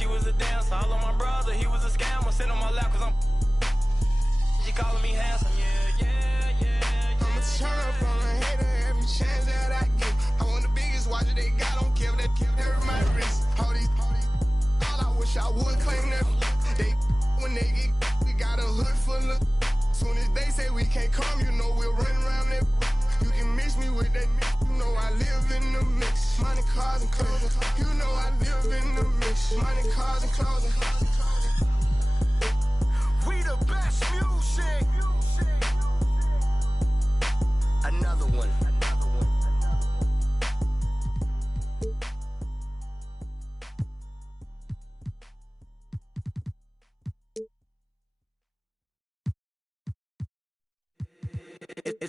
she was a dancer. All on my brother, he was a scammer. Sit on my lap cause I'm she calling me handsome. Yeah, yeah, yeah. I'ma turn up on a hater every chance that I get. I want the biggest watch that they got, don't care if they hurt my wrist. All I wish I would claim that. They when they get, we got a hood full of. Soon as they say we can't come, you know we'll run around that. You can mix me with that, you know I live in the mix. Money, cars, and clothing, you know I live in the mix. Money, cars, and clothing. We the best music. Another one.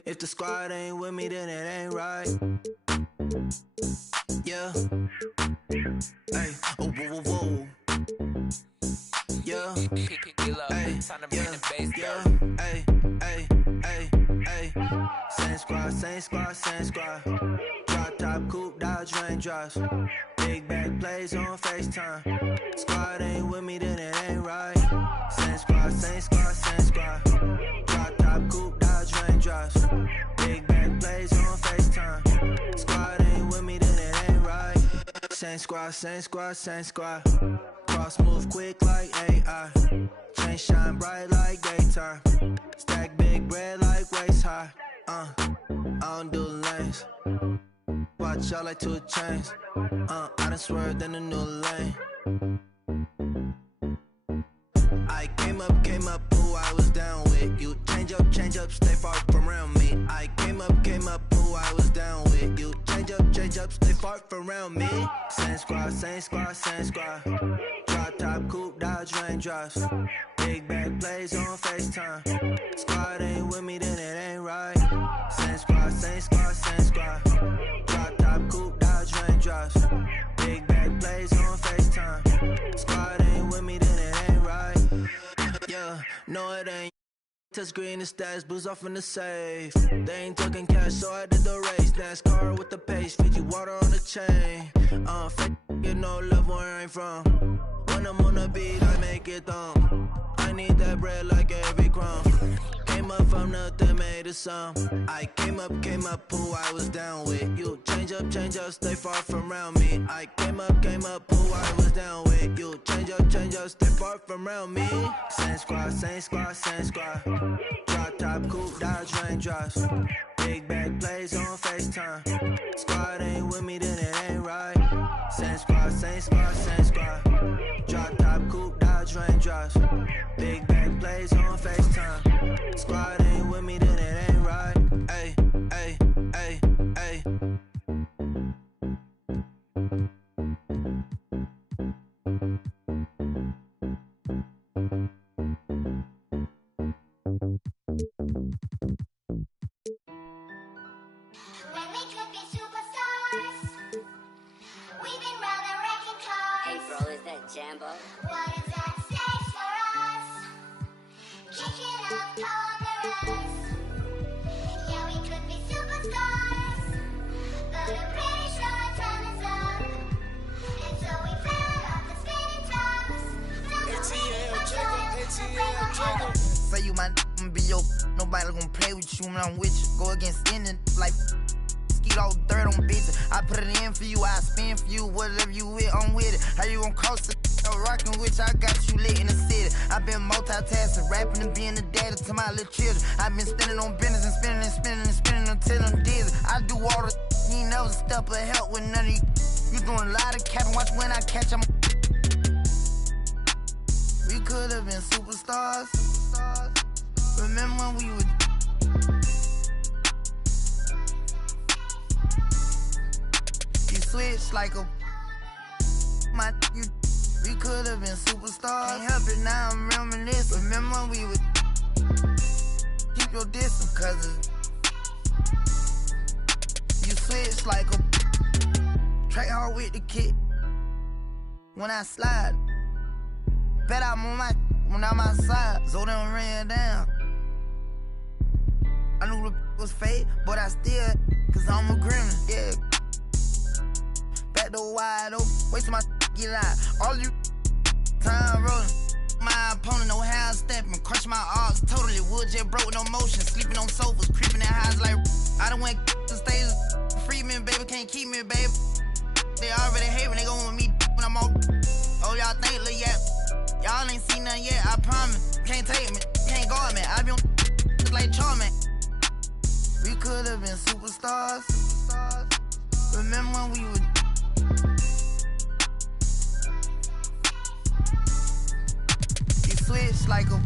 If the squad ain't with me, then it ain't right. Yeah. Hey. Oh, whoa, whoa, whoa. Yeah. Hey. Yeah. Hey. Hey. Hey. Hey. Same squad, same squad, same squad. Drop top, coupe, Dodge raindrops. Big back plays on FaceTime. Squad ain't with me, then it ain't right. Same squad, same squad, same squad. Drop top, coupe, Dodge raindrops. Big back plays on FaceTime. Squad ain't with me, then it ain't right. Same squad, same squad, same squad. Cross move quick like AI. Chain shine bright like daytime. Stack big bread like waist high. I don't do lanes. Watch out like 2 chains. I done swerved in a new lane. I came up, who I was down with. You change up, stay far from around me. I came up, who I was down with. You change up, stay far from around me. Same squad, same squad, same squad. Drop top, coupe, Dodge raindrops. Big back plays on FaceTime. Squad ain't with me, then it ain't right. Same squad, same squad, same squad. Drop top, coupe, Dodge raindrops. Big back plays on FaceTime. Squad ain't with me, then it ain't right. Yeah, no it ain't. Touch green and stats, booze off in the safe. They ain't talking cash, so I did the race. NASCAR with the pace, Fiji water on the chain. Fake, you know love where I ain't from. When I'm on the beat, I make it thumb. I need that bread like every crumb. Came up from nothing, made a sum. I came up, who I was down with. You change up, stay far from around me. I came up, who I was down with. You change up, stay far from around me. Same squad, same squad, same squad. Drop top, coupe, Dodge raindrops. Big back plays on FaceTime. Squad ain't with me, then it ain't right. Same squad, same squad, same squad. Drop top, coupe, Dodge raindrops. Big back plays on FaceTime. Squad ain't with me, then it ain't right. Ay, ay, ay, ay. Jambo. What is at stake for us? Kicking up tolerance. Yeah, we could be superstars, but I'm pretty sure our time is up. And so we fell off the spinning tops. ATL Jacob. Say you my be your nobody gonna play with you when I'm with you. Go against any like skeet all dirt on bitches. I put it in for you, I spin for you. Whatever you with, I'm with it. How you gon' cross it? Rockin' with you, I got you lit in the city. I been multitasking, rapping and being the daddy to my little children. I been spending on business and spending and spending and spending until I'm dizzy. I do all the you ain't never step of help with none of you. You doing a lot of capping, watch when I catch them. We could have been superstars. Remember when we were. You switch like a. My you. We could have been superstars. Can't help it now, I'm reminiscing. Remember when we would keep your distance, cause you switch like a track hard with the kick. When I slide, bet I'm on my when I'm outside, so them ran down. I knew the was fake, but I still, cause I'm a gremlin, yeah. Back door wide open, wait till my get out. All you Time rolling. My opponent, no half stepping. Crush my arms, totally wood, just broke, no motion. Sleeping on sofas, creeping in highs like I done went to stages. Free me, baby, can't keep me, baby. They already hate when they gon' want me when I'm on. Oh, y'all think, look, yeah. Y'all ain't seen nothing yet, I promise. Can't take me, can't guard me. I be on like Charmin. We could have been superstars. Remember when we would. You switch like a.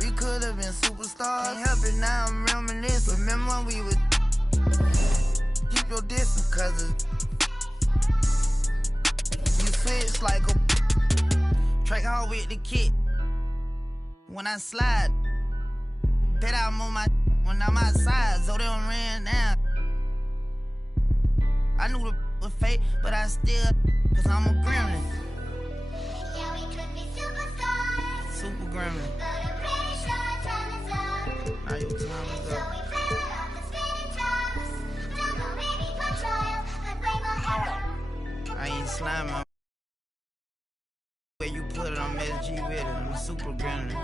We could have been superstars. Can't help it now, I'm reminiscing. Remember when we would. Keep your distance, cause you switch like a. Track hard with the kid. When I slide, bet I'm on my. When I'm outside, so they don't ran down. I knew the was fake, but I still, cause I'm a gremlin. Yeah, we could be superstars, Super gremlin. but I'm pretty sure our time is up. Now your time And is so up. we fell off the spinning tops. Don't go maybe for trial, but way more I ain't sliming. Where you put it, I'm SG with it. I'm a super gremlin.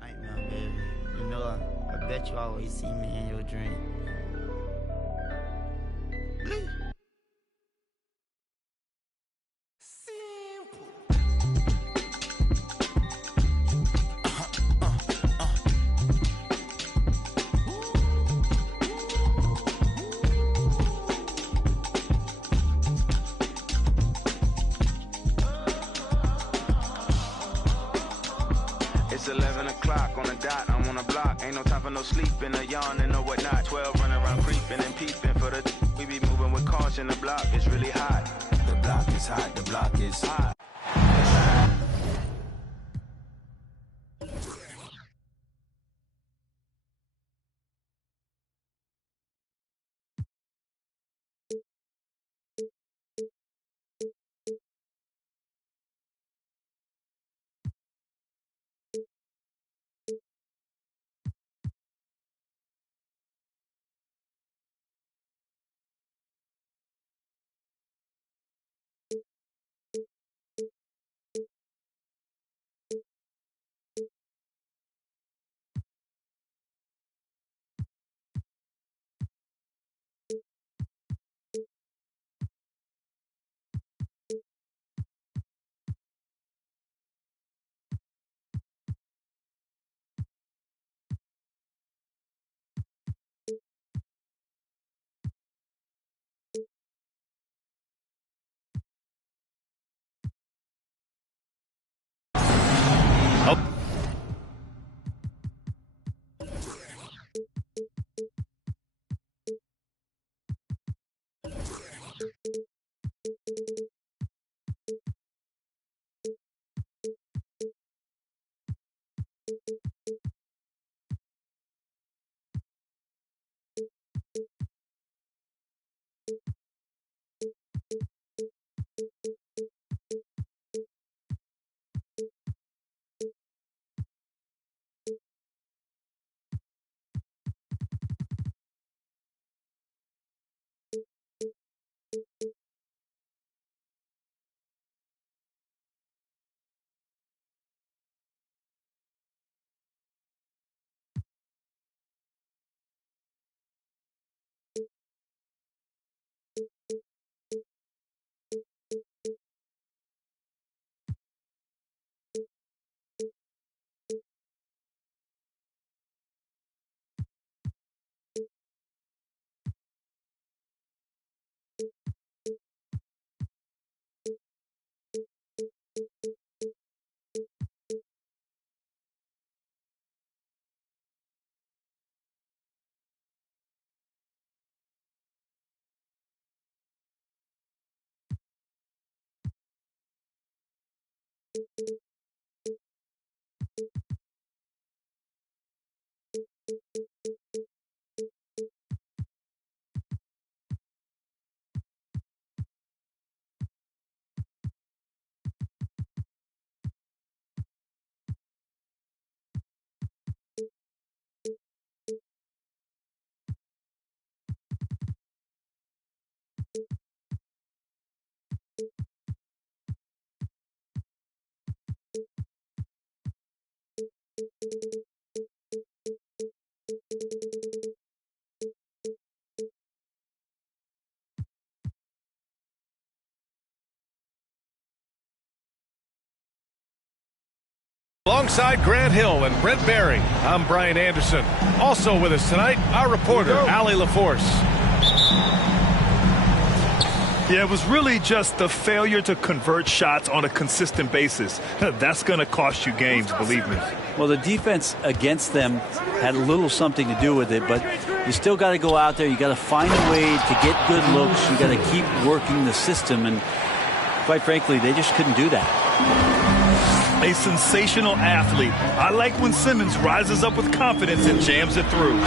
Nightmare, baby. You know, I bet you always see me in your dream. It's 11 o'clock on the dot, I'm on the block. Ain't no time for no sleeping, or yawning or whatnot. 12 running around creeping and peeping for the. We be moving with caution, the block is really hot. The block is hot, the block is hot. Alongside Grant Hill and Brent Barry, I'm Brian Anderson. Also with us tonight, our reporter, Allie LaForce. Yeah, it was really just the failure to convert shots on a consistent basis. That's going to cost you games, believe me. Well, the defense against them had a little something to do with it, but you still got to go out there. You got to find a way to get good looks. You got to keep working the system, and quite frankly, they just couldn't do that. A sensational athlete. I like when Simmons rises up with confidence and jams it through.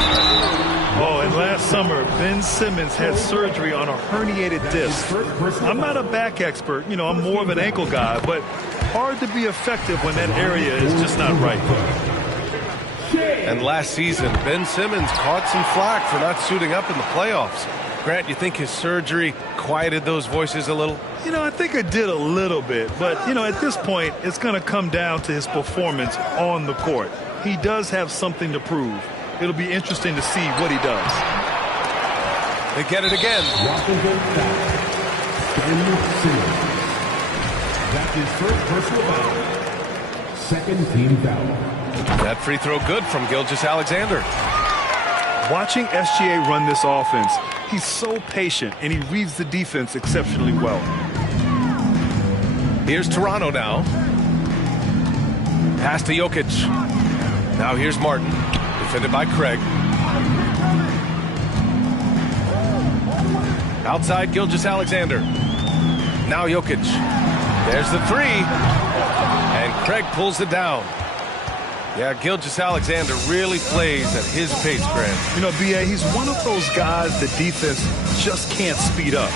Oh, and last summer, Ben Simmons had surgery on a herniated disc. I'm not a back expert, you know, I'm more of an ankle guy, but hard to be effective when that area is just not right. And last season, Ben Simmons caught some flack for not suiting up in the playoffs. Grant, you think his surgery quieted those voices a little? You know, I think it did a little bit, but, you know, at this point, it's going to come down to his performance on the court. He does have something to prove. It'll be interesting to see what he does. They get it again. That's his first personal foul. Second team foul. That free throw good from Gilgeous-Alexander. Watching SGA run this offense, he's so patient and he reads the defense exceptionally well. Here's Toronto now. Pass to Jokic. Now here's Martin, defended by Craig. Outside Gilgeous-Alexander. Now Jokic. There's the three. And Craig pulls it down. Yeah, Gilgeous-Alexander really plays at his pace, Grant. You know, B.A., he's one of those guys the defense just can't speed up.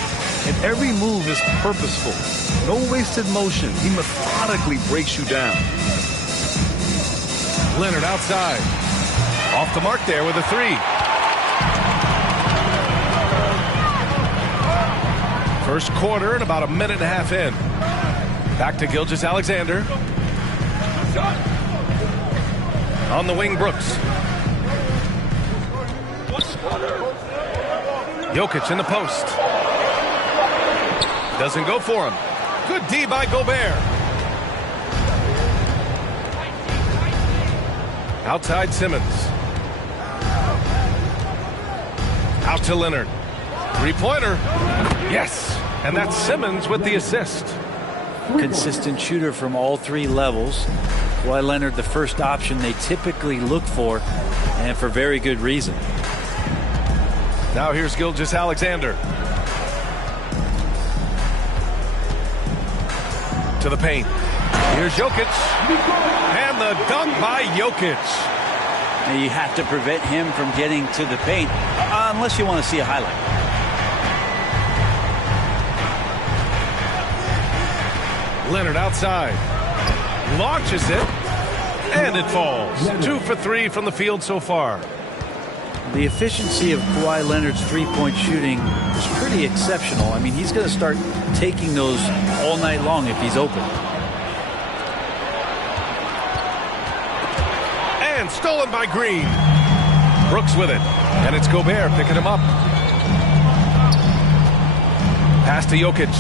And every move is purposeful. No wasted motion. He methodically breaks you down. Leonard outside. Off the mark there with a three. First quarter and about a minute and a half in. Back to Gilgeous-Alexander. On the wing, Brooks. Jokic in the post. Doesn't go for him. Good D by Gobert. Outside Simmons. Out to Leonard. Three-pointer. Yes. And that's Simmons with the assist. Consistent shooter from all three levels. Kawhi Leonard, the first option they typically look for, and for very good reason. Now here's Gilgeous-Alexander. To the paint. Here's Jokic. And the dunk by Jokic. And you have to prevent him from getting to the paint, unless you want to see a highlight. Leonard outside. Launches it. And it falls. 2 for 3 from the field so far. The efficiency of Kawhi Leonard's three-point shooting is pretty exceptional. I mean, he's going to start taking those all night long if he's open. And stolen by Green. Brooks with it. And it's Gobert picking him up. Pass to Jokic.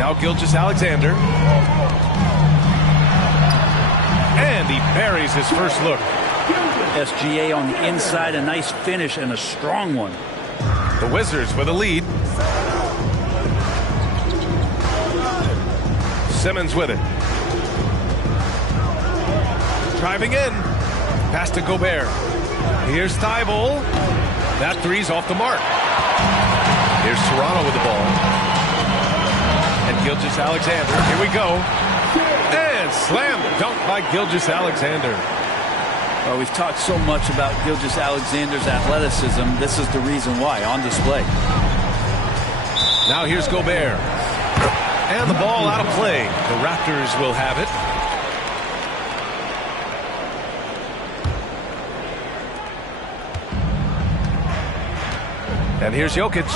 Now Gilgeous-Alexander. And he buries his first look. SGA on the inside, a nice finish and a strong one. The Wizards with a lead. Simmons with it. Driving in. Pass to Gobert. Here's Thibault. That three's off the mark. Here's Toronto with the ball. And Gilgeous-Alexander. Here we go. And slam dunk by Gilgeous-Alexander. Well, we've talked so much about Gilgeous-Alexander's athleticism. This is the reason why, on display. Now here's Gobert. And the ball out of play. The Raptors will have it. And here's Jokic.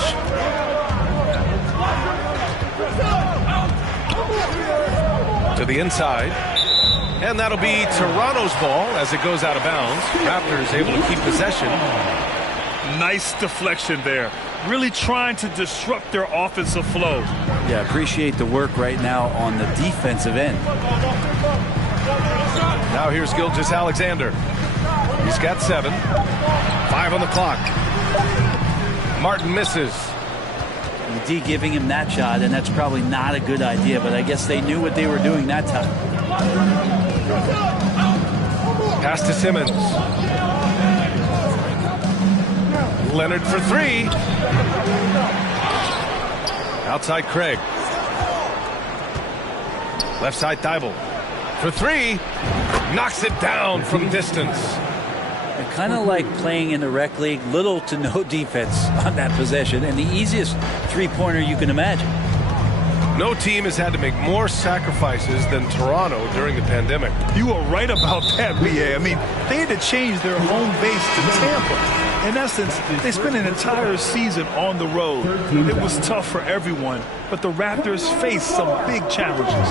To the inside. And that'll be Toronto's ball as it goes out of bounds. Raptors able to keep possession. Nice deflection there. really trying to disrupt their offensive flow. Yeah, appreciate the work right now on the defensive end. Now here's Gilgeous-Alexander. He's got 7. 5 on the clock. Martin misses. The D giving him that shot, and that's probably not a good idea, but I guess they knew what they were doing that time. Pass to Simmons. Leonard for 3. Outside Craig. Left side Thibault. For 3. Knocks it down from distance. Kind of like playing in the rec league, little to no defense on that possession, and the easiest three-pointer you can imagine. No team has had to make more sacrifices than Toronto during the pandemic. You are right about that, BA. I mean, they had to change their home base to Tampa. In essence, they spent an entire season on the road. It was tough for everyone, but the Raptors faced some big challenges.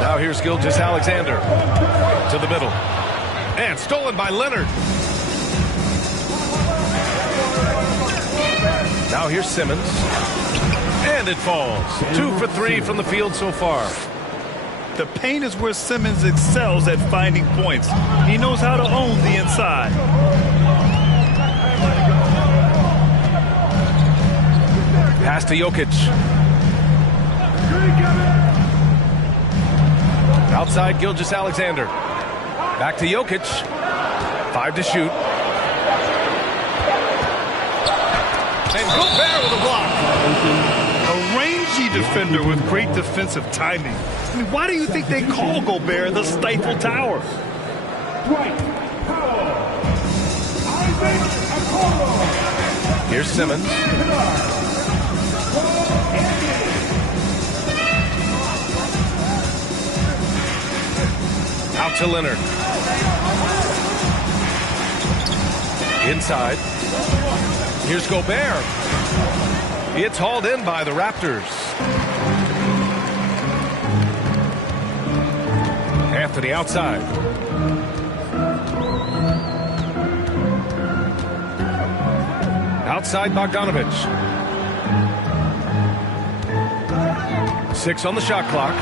Now here's Gilgeous-Alexander to the middle. And stolen by Leonard. Now here's Simmons. And it falls. 2 for 3 from the field so far. The paint is where Simmons excels at finding points. He knows how to own the inside. Pass to Jokic. Outside Gilgeous-Alexander. Back to Jokic. 5 to shoot. And Gobert with a block. A rangy defender with great defensive timing. I mean, why do you think they call Gobert the Stifle Tower? Here's Simmons. Out to Leonard. Inside. Here's Gobert. It's hauled in by the Raptors. Anthony outside. Outside Bogdanovich. 6 on the shot clock.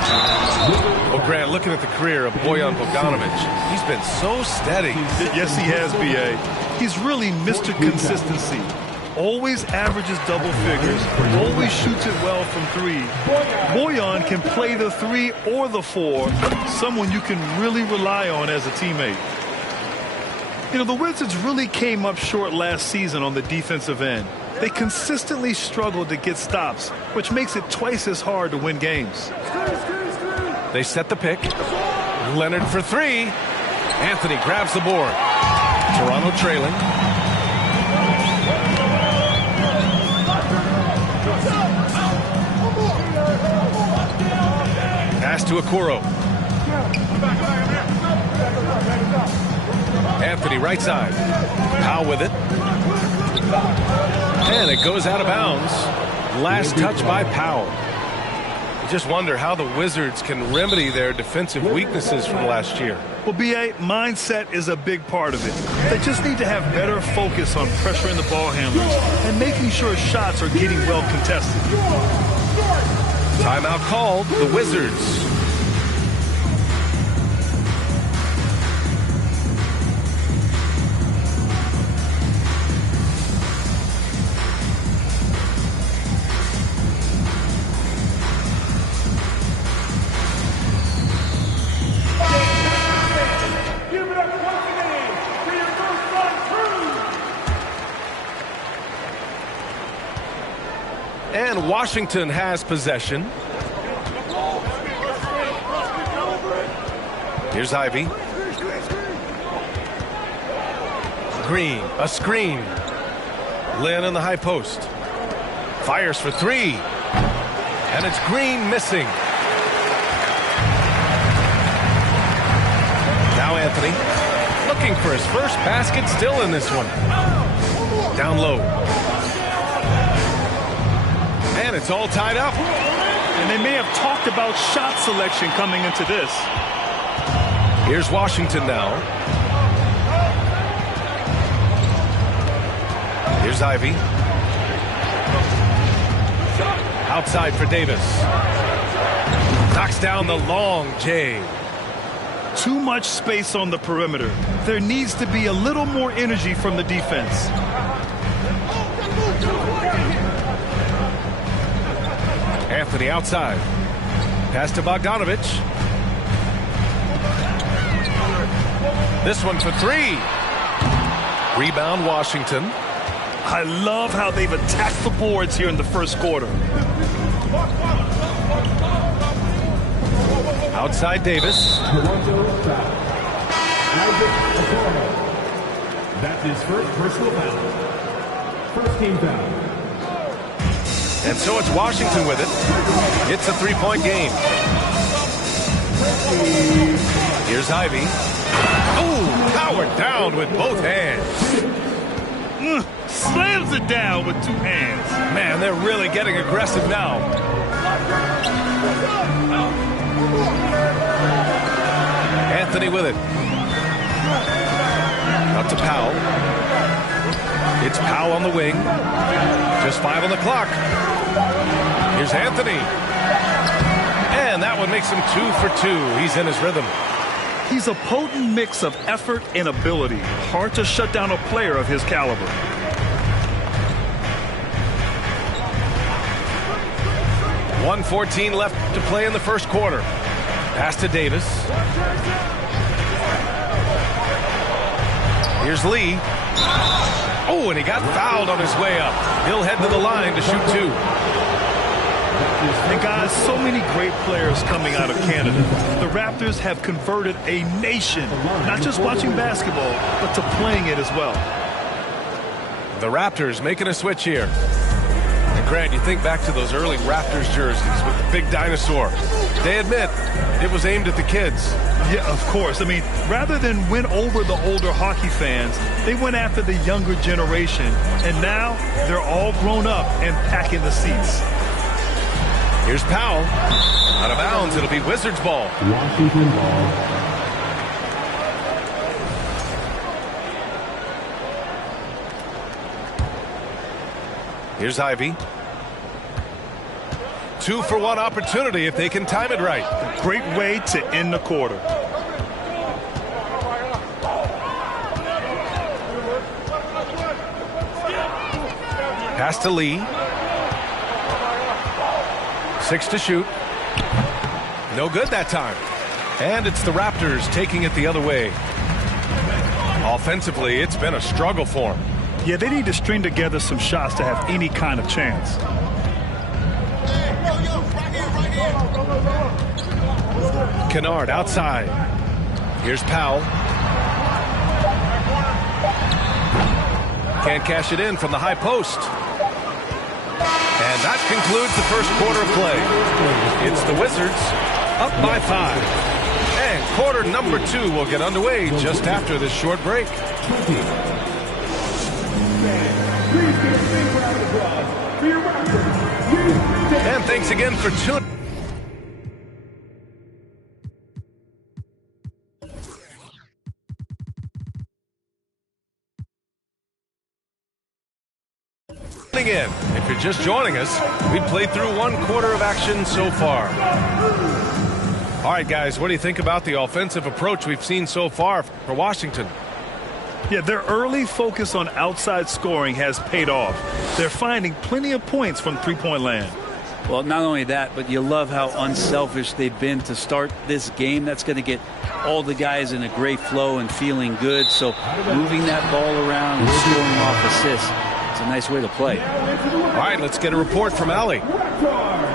Oh, Grant, looking at the career of Bojan Bogdanovich, he's been so steady. Yes, he has, B.A. He's really Mr. Consistency. Always averages double figures. Always shoots it well from 3. Bojan can play the 3 or the 4. Someone you can really rely on as a teammate. You know, the Wizads really came up short last season on the defensive end. They consistently struggled to get stops, which makes it twice as hard to win games. They set the pick. Leonard for 3. Anthony grabs the board. Toronto trailing. Pass to Okoro. Anthony right side. Powell with it. And it goes out of bounds. Last touch by Powell. You just wonder how the Wizards can remedy their defensive weaknesses from last year. Well, B.A., mindset is a big part of it. They just need to have better focus on pressuring the ball handlers and making sure shots are getting well contested. Timeout called, the Wizards. And Washington has possession. Here's Ivy. Green, a screen. Lynn in the high post. Fires for 3. And it's Green missing. Now Anthony looking for his first basket, still in this one. Down low. And it's all tied up. And they may have talked about shot selection coming into this. Here's Washington now. Here's Ivy. Outside for Davis. Knocks down the long J. Too much space on the perimeter. There needs to be a little more energy from the defense. Anthony outside. Pass to Bogdanovich. This one for three. Rebound Washington. I love how they've attacked the boards here in the first quarter. Outside Davis. That's his first personal foul. First team foul. And so it's Washington with it. It's a three-point game. Here's Ivy. Oh, powered down with both hands. Slams it down with two hands. Man, they're really getting aggressive now. Anthony with it. Out to Powell. It's Powell on the wing. Just 5 on the clock. Here's Anthony. And that one makes him 2 for 2. He's in his rhythm. He's a potent mix of effort and ability. Hard to shut down a player of his caliber. .114 left to play in the first quarter. Pass to Davis. Here's Lee. Oh, and he got fouled on his way up. He'll head to the line to shoot 2. And guys, so many great players coming out of Canada. The Raptors have converted a nation, not just watching basketball, but to playing it as well. The Raptors making a switch here. And Grant, you think back to those early Raptors jerseys with the big dinosaur. They admit it was aimed at the kids. Yeah, of course. I mean, rather than win over the older hockey fans, they went after the younger generation. And now they're all grown up and packing the seats. Here's Powell. Out of bounds. It'll be Wizards ball. Washington ball. Here's Ivy. 2-for-1 opportunity if they can time it right. Great way to end the quarter. Pass to Lee. 6 to shoot. No good that time. And it's the Raptors taking it the other way. Offensively, it's been a struggle for them. Yeah, they need to string together some shots to have any kind of chance. Kennard outside. Here's Powell. Can't cash it in from the high post. And that concludes the first quarter of play. It's the Wizards up by 5. And quarter number 2 will get underway just after this short break. And thanks again for tuning. In. If you're just joining us, we've played through 1 quarter of action so far. All right, guys, what do you think about the offensive approach we've seen so far for Washington? Yeah, their early focus on outside scoring has paid off. They're finding plenty of points from three-point land. Well, not only that, but you love how unselfish they've been to start this game. That's going to get all the guys in a great flow and feeling good. So moving that ball around and scoring off assists, it's a nice way to play. All right, let's get a report from Allie.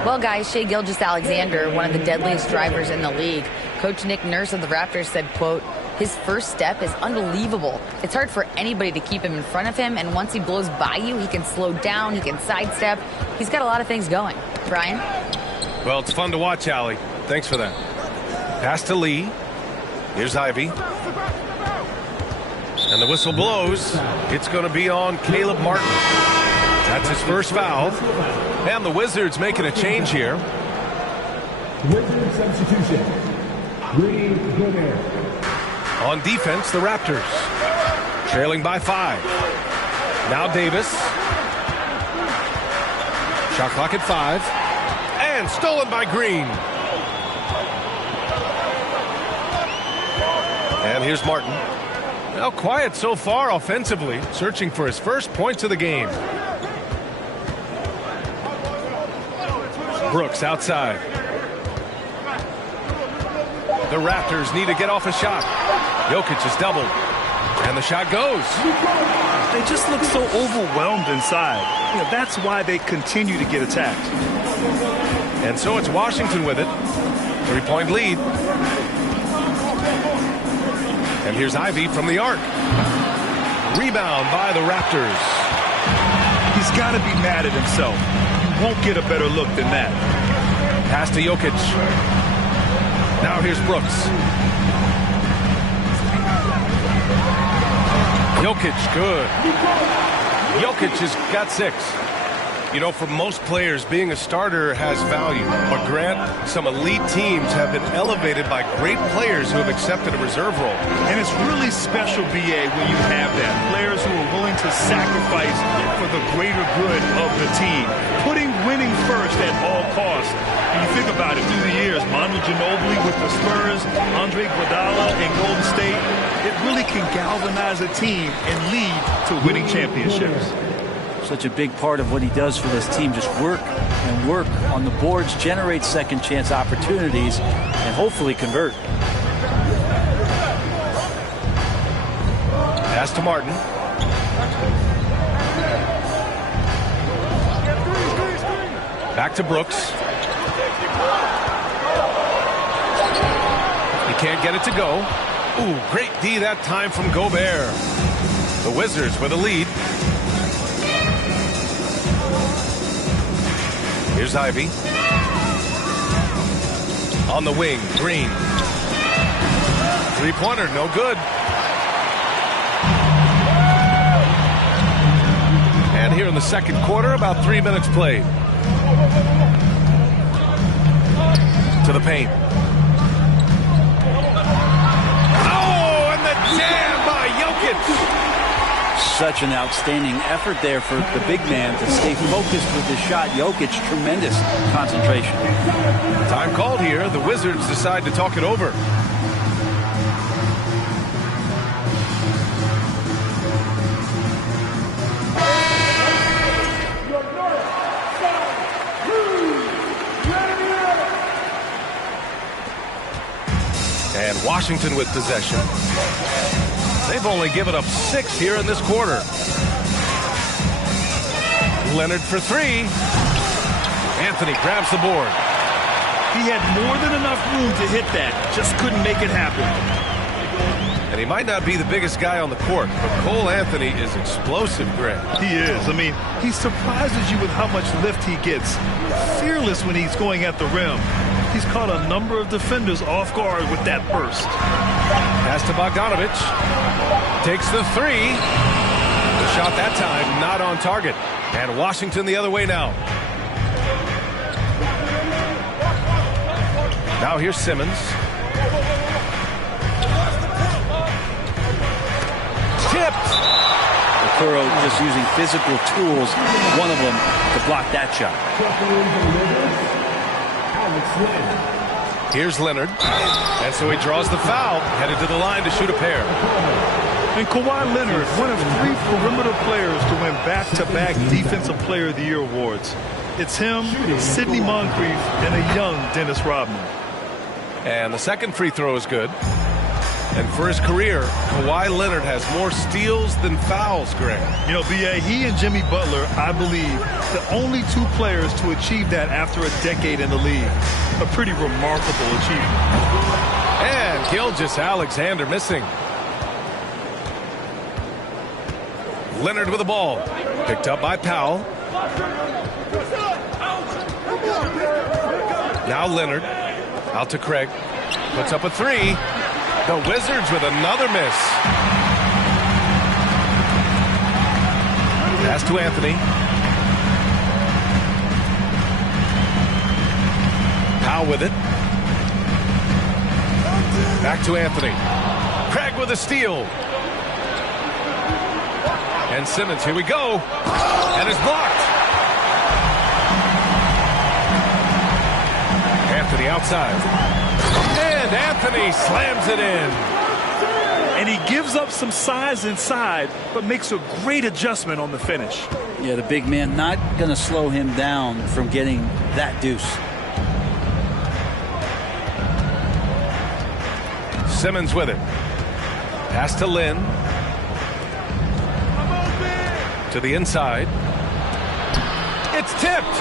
Well, guys, Shai Gilgeous-Alexander, one of the deadliest drivers in the league. Coach Nick Nurse of the Raptors said, quote, his first step is unbelievable. It's hard for anybody to keep him in front of him, and once he blows by you, he can slow down, he can sidestep. He's got a lot of things going. Brian? Well, it's fun to watch, Allie. Thanks for that. Pass to Lee. Here's Ivy. And the whistle blows. It's going to be on Caleb Martin. That's his first foul. And the Wizards making a change here. Wizards substitution. Rudy Gobert. On defense, the Raptors trailing by 5. Now Davis. Shot clock at 5. And stolen by Green. And here's Martin. Now quiet so far offensively, searching for his first points of the game. Brooks outside. The Raptors need to get off a shot. Jokic is doubled. And the shot goes. They just look so overwhelmed inside. You know, that's why they continue to get attacked. And so it's Washington with it. 3-point lead. And here's Ivy from the arc. Rebound by the Raptors. He's got to be mad at himself. You won't get a better look than that. Pass to Jokic. Now here's Brooks. Jokic, good. Jokic has got 6. You know, for most players, being a starter has value. But Grant, some elite teams have been elevated by great players who have accepted a reserve role. And it's really special, BA, when you have that. Players who are willing to sacrifice for the greater good of the team. Putting winning first at all costs. When you think about it, through the years, Manu Ginobili with the Spurs, Andre Iguodala in Golden State, it really can galvanize a team and lead to winning championships. Such a big part of what he does for this team, just work and work on the boards, generate second chance opportunities, and hopefully convert. Pass to Martin. Back to Brooks. He can't get it to go. Ooh, great D that time from Gobert. The Wizards with a lead. Here's Ivy. On the wing, Green. 3-pointer, no good. And here in the second quarter, about 3 minutes played. To the paint. Oh, and the jam by Jokic. Such an outstanding effort there for the big man to stay focused with his shot. Jokic, tremendous concentration. Time called here. The Wizards decide to talk it over. And Washington with possession. They've only given up 6 here in this quarter. Leonard for 3. Anthony grabs the board. He had more than enough room to hit that. Just couldn't make it happen. And he might not be the biggest guy on the court, but Cole Anthony is explosive, Greg. He is. I mean, he surprises you with how much lift he gets. Fearless when he's going at the rim. He's caught a number of defenders off guard with that burst. Pass to Bogdanovich. Takes the 3. The shot that time not on target. And Washington the other way now. Now here's Simmons. Tipped. Okoro just using physical tools, one of them to block that shot. Here's Leonard. And so he draws the foul, headed to the line to shoot a pair. And Kawhi Leonard, one of 3 perimeter players to win back-to-back Defensive Player of the Year awards. It's him, Sidney Moncrief, and a young Dennis Rodman. And the second free throw is good. And for his career, Kawhi Leonard has more steals than fouls, Greg. You know, B.A., he and Jimmy Butler, I believe, the only 2 players to achieve that after a decade in the league. A pretty remarkable achievement. And Gilgeous-Alexander missing. Leonard with the ball. Picked up by Powell. Now Leonard. Out to Craig. Puts up a 3. The Wizards with another miss. Pass to Anthony. Powell with it. Back to Anthony. Craig with a steal. And Simmons, here we go. And it's blocked. Anthony outside. And Anthony slams it in. And he gives up some size inside, but makes a great adjustment on the finish. Yeah, the big man not going to slow him down from getting that deuce. Simmons with it. Pass to Lynn. To the inside. It's tipped.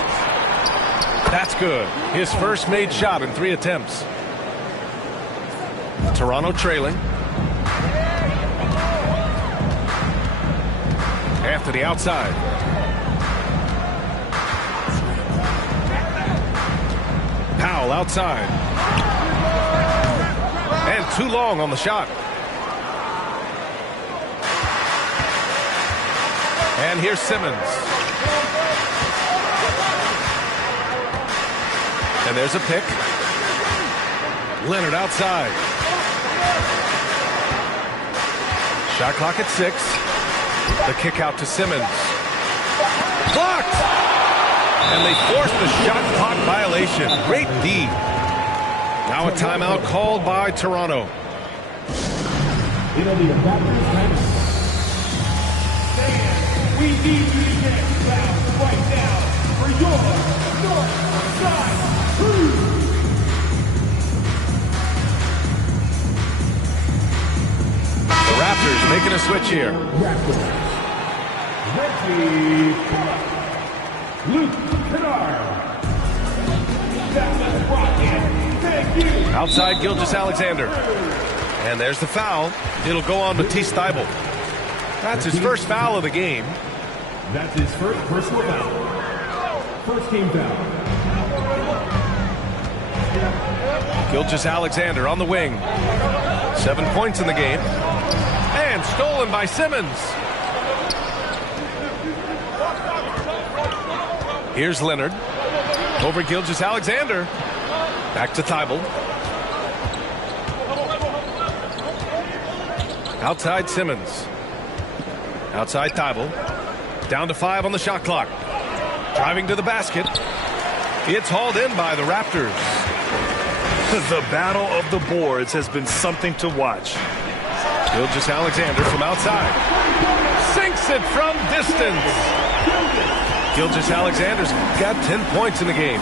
That's good. His first made shot in 3 attempts. Toronto trailing. Anthony outside. Powell outside. And too long on the shot. And here's Simmons. And there's a pick. Leonard outside. Shot clock at 6. The kick out to Simmons. Blocked! And they forced the shot clock violation. Great D. Now a timeout called by Toronto. It'll be a Raptors timeout. We need you to get down right now for your North Side Crew. The Raptors making a switch here. Raptors. Reggie Luke Kennard. Thank you. Outside Gilgeous-Alexander. And there's the foul. It'll go on Matisse Thybulle. That's his first foul of the game. That's his first personal foul. First team foul. Gilgeous-Alexander on the wing. 7 points in the game. And stolen by Simmons. Here's Leonard. Over Gilgeous-Alexander. Back to Thybulle. Outside Simmons. Outside Thybulle. Down to 5 on the shot clock. Driving to the basket. It's hauled in by the Raptors. The battle of the boards has been something to watch. Gilgeous-Alexander from outside. Sinks it from distance. Gilgeous-Alexander's got 10 points in the game.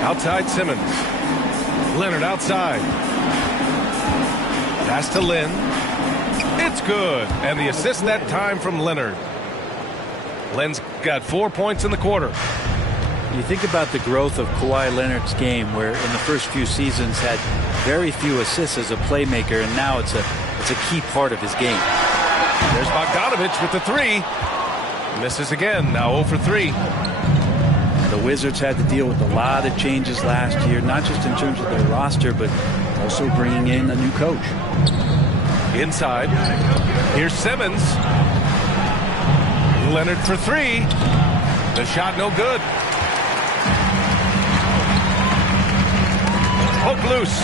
Outside Simmons. Leonard outside. Pass to Lynn. It's good. And the assist that time from Leonard. Lynn's got 4 points in the quarter. You think about the growth of Kawhi Leonard's game, where in the first few seasons had very few assists as a playmaker, and now it's a key part of his game. There's Bogdanovich with the 3. Misses again. Now 0 for 3. The Wizards had to deal with a lot of changes last year, not just in terms of their roster, but also bringing in a new coach. Inside. Here's Simmons. Leonard for 3. The shot no good. Hook loose.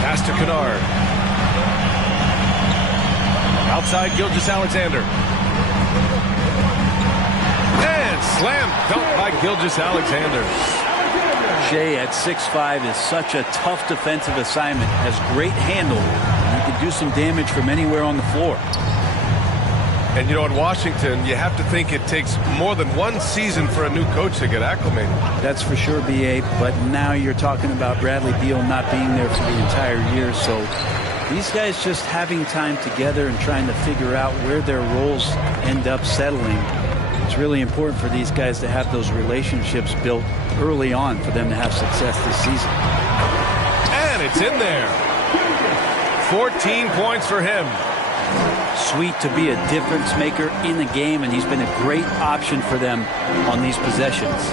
Pass to Kennard. Outside Gilgeous-Alexander. And slam dunk by Gilgeous-Alexander. Shea at 6'5" is such a tough defensive assignment. Has great handle. And he can do some damage from anywhere on the floor. And you know, in Washington, you have to think it takes more than 1 season for a new coach to get acclimated. That's for sure, B.A. But now you're talking about Bradley Beal not being there for the entire year. So these guys just having time together and trying to figure out where their roles end up settling. It's really important for these guys to have those relationships built early on for them to have success this season. And it's in there. 14 points for him. Sweet to be a difference maker in the game, and he's been a great option for them on these possessions.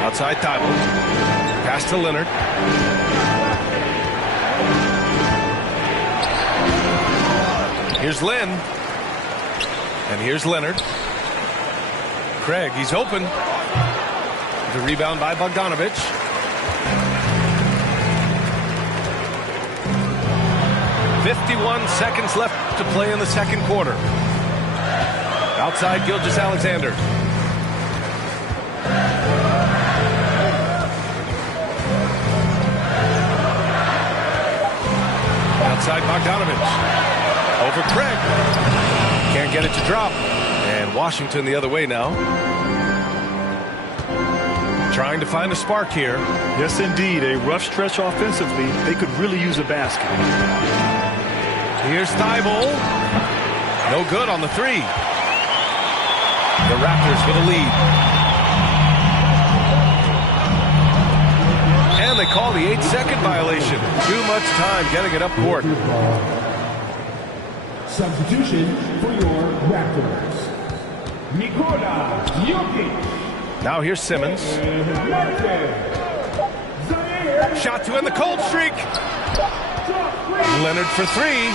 Outside Thybulle. Pass to Leonard. Here's Lynn. And here's Leonard. Craig, he's open. The rebound by Bogdanovich. 51 seconds left to play in the second quarter. Outside Gilgeous-Alexander. Outside Bogdanovich. Over Craig. Can't get it to drop. And Washington the other way now. Trying to find a spark here. Yes, indeed. A rough stretch offensively. They could really use a basket. Here's Thibault. No good on the three. The Raptors with a lead. And they call the 8-second violation. Too much time getting it up court. Substitution for your Raptors. Nikola Jokic. Now here's Simmons. Shot to end the cold streak. Leonard for three.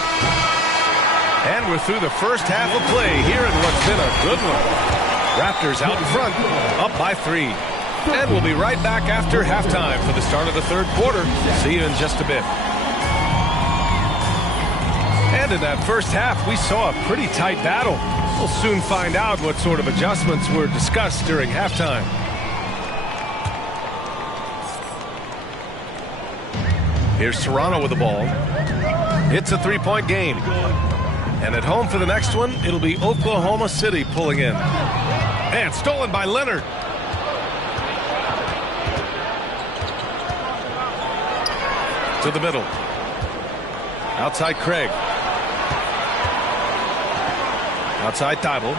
And we're through the first half of play here in what's been a good one. Raptors out in front, up by 3. And we'll be right back after halftime for the start of the third quarter. See you in just a bit. And in that first half, we saw a pretty tight battle. We'll soon find out what sort of adjustments were discussed during halftime. Here's Toronto with the ball. It's a three-point game. And at home for the next one, it'll be Oklahoma City pulling in. And stolen by Leonard. To the middle. Outside Craig. Outside Thibault.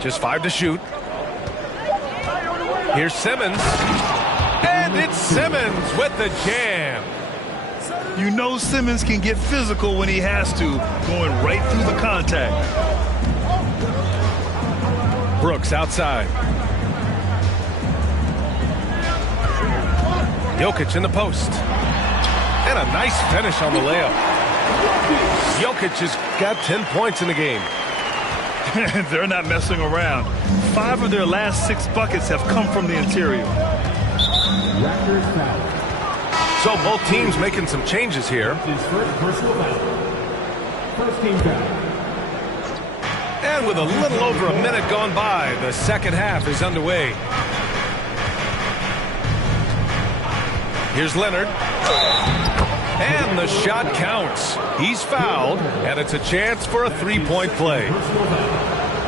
Just 5 to shoot. Here's Simmons. And it's Simmons with the jam. You know Simmons can get physical when he has to, going right through the contact. Brooks outside. Jokic in the post. And a nice finish on the layup. Jokic has got 10 points in the game. They're not messing around. 5 of their last 6 buckets have come from the interior. So both teams making some changes here. And with a little over a minute gone by, the second half is underway. Here's Leonard. And the shot counts. He's fouled, and it's a chance for a three-point play.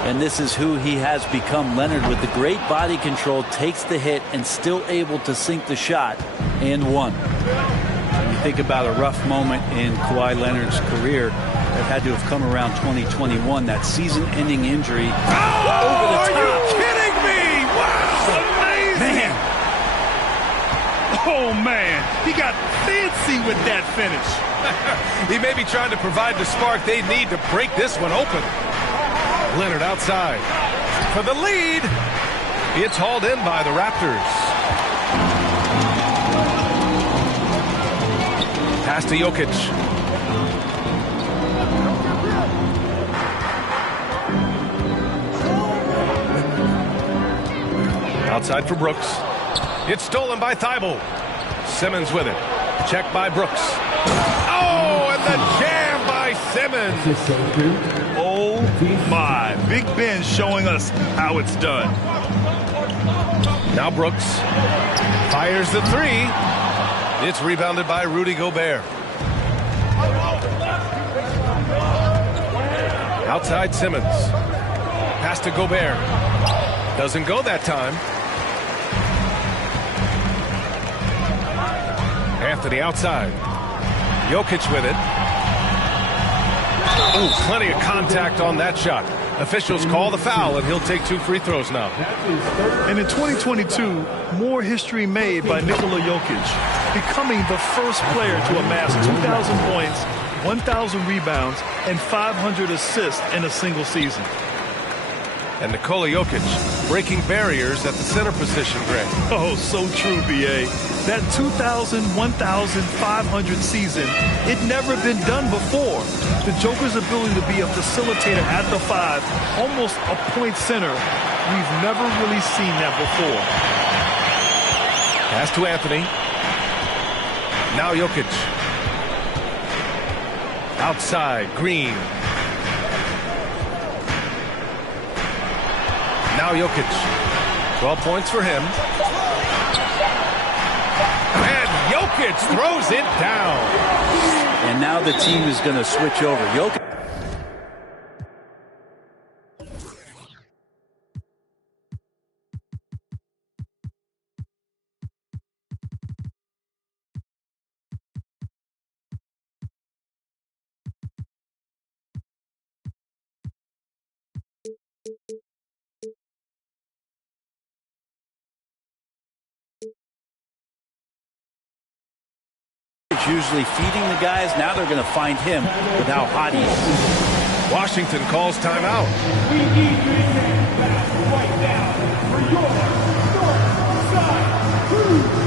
And this is who he has become. Leonard, with the great body control, takes the hit and still able to sink the shot and one. You think about a rough moment in Kawhi Leonard's career that had to have come around 2021, that season-ending injury. Oh, over the top. Are you kidding me? Wow. Amazing. Man. Oh, man. He got fancy with that finish. He may be trying to provide the spark they need to break this one open. Leonard outside. For the lead. It's hauled in by the Raptors. Pass to Jokic. Outside for Brooks. It's stolen by Thibault. Simmons with it. Checked by Brooks. Oh, and the jam by Simmons. Oh, my. Big Ben showing us how it's done. Now Brooks fires the three. It's rebounded by Rudy Gobert. Outside Simmons. Pass to Gobert. Doesn't go that time. Anthony outside. Jokic with it. Oh, plenty of contact on that shot. Officials call the foul, and he'll take 2 free throws now. And in 2022, more history made by Nikola Jokic, becoming the first player to amass 2,000 points, 1,000 rebounds, and 500 assists in a single season. And Nikola Jokic breaking barriers at the center position, Greg. Oh, so true, B.A. That 2,000, 1,500 season, it never been done before. The Joker's ability to be a facilitator at the 5, almost a point center, we've never really seen that before. Pass to Anthony. Now Jokic. Outside, Green. Now Jokic. 12 points for him. And Jokic throws it down. And now the team is going to switch over. Jokic. Usually feeding the guys. Now they're going to find him with how hot he is. Washington calls timeout. We need you to take that right now for your north side crew.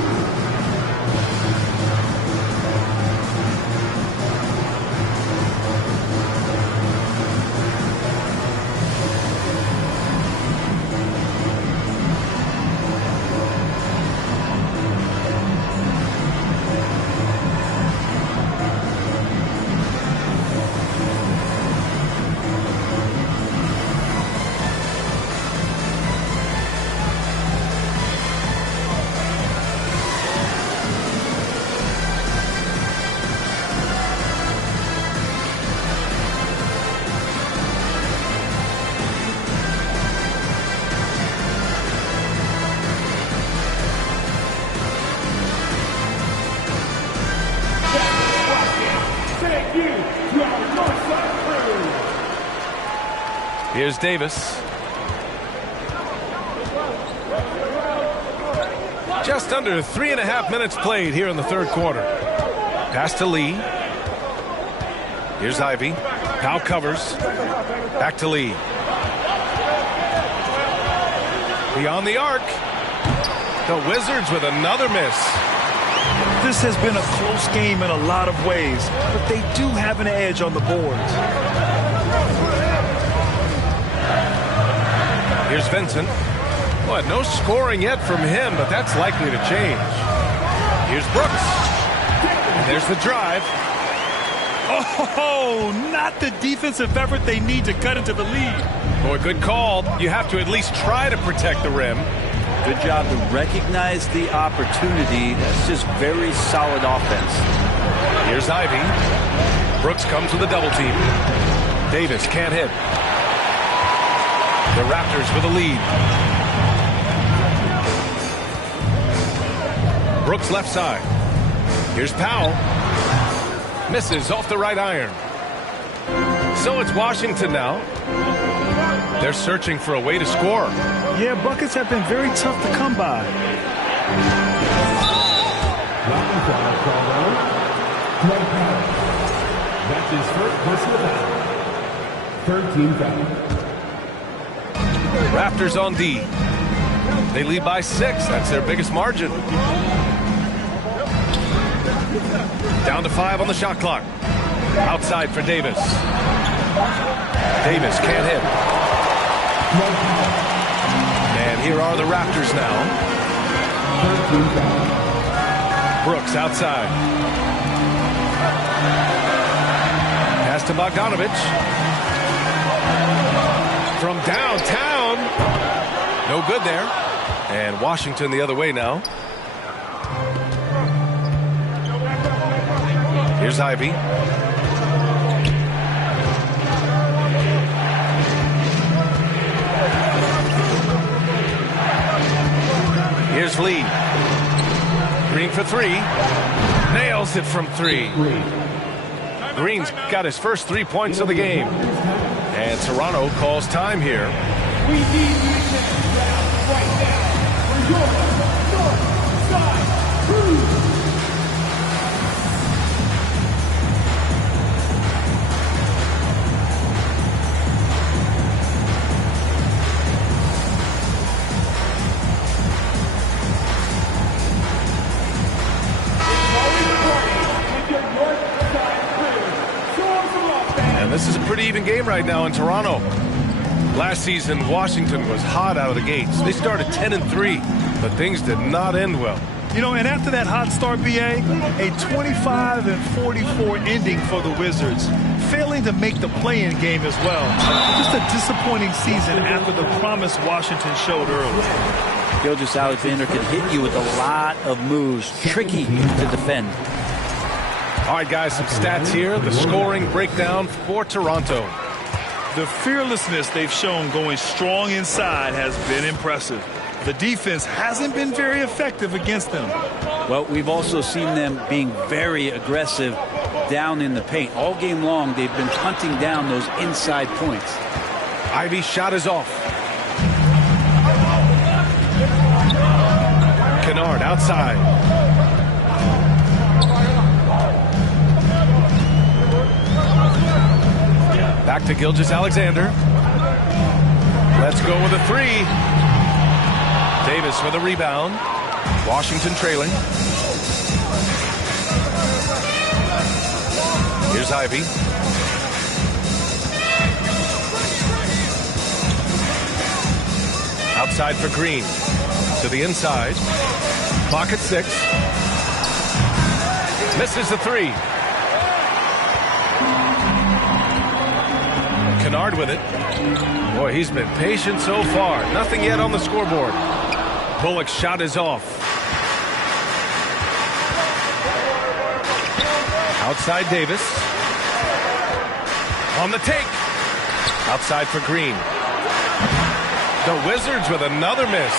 Here's Davis. Just under 3.5 minutes played here in the third quarter. Pass to Lee. Here's Ivy. Powell covers. Back to Lee. Beyond the arc. The Wizards with another miss. This has been a close game in a lot of ways, but they do have an edge on the boards. Here's Vincent. Boy, no scoring yet from him, but that's likely to change. Here's Brooks. And there's the drive. Oh, not the defensive effort they need to cut into the lead. Boy, good call. You have to at least try to protect the rim. Good job to recognize the opportunity. That's just very solid offense. Here's Ivy. Brooks comes with a double team. Davis can't hit. The Raptors with a lead. Brooks left side. Here's Powell. Misses off the right iron. So it's Washington now. They're searching for a way to score. Yeah, buckets have been very tough to come by. That's his first personal foul. 13 foul. Raptors on D. They lead by 6. That's their biggest margin. Down to 5 on the shot clock. Outside for Davis. Davis can't hit. And here are the Raptors now. Brooks outside. Pass to Bogdanovich. From downtown. No good there. And Washington the other way now. Here's Ivy. Here's Lee. Green for 3. Nails it from 3. Green's got his first 3 points of the game. And Toronto calls time here. We need you to take that right now for your north side crew. This is a pretty even game right now in Toronto. Last season, Washington was hot out of the gates. They started 10-3, but things did not end well. You know, and after that hot start, BA, a 25-44 ending for the Wizards, failing to make the play-in game as well. Just a disappointing season after the promise Washington showed early. Gilgeous-Alexander can hit you with a lot of moves, tricky to defend. All right, guys, some stats here. The scoring breakdown for Toronto. The fearlessness they've shown going strong inside has been impressive. The defense hasn't been very effective against them. Well, we've also seen them being very aggressive down in the paint. All game long, they've been hunting down those inside points. Ivy's shot is off. Kennard outside. Back to Gilgeous-Alexander. Let's go with a three. Davis with a rebound. Washington trailing. Here's Ivy. Outside for Green. To the inside. Clock at 6. Misses the three. Kennard with it. Boy, he's been patient so far. Nothing yet on the scoreboard. Bullock's shot is off. Outside Davis. On the take. Outside for Green. The Wizards with another miss.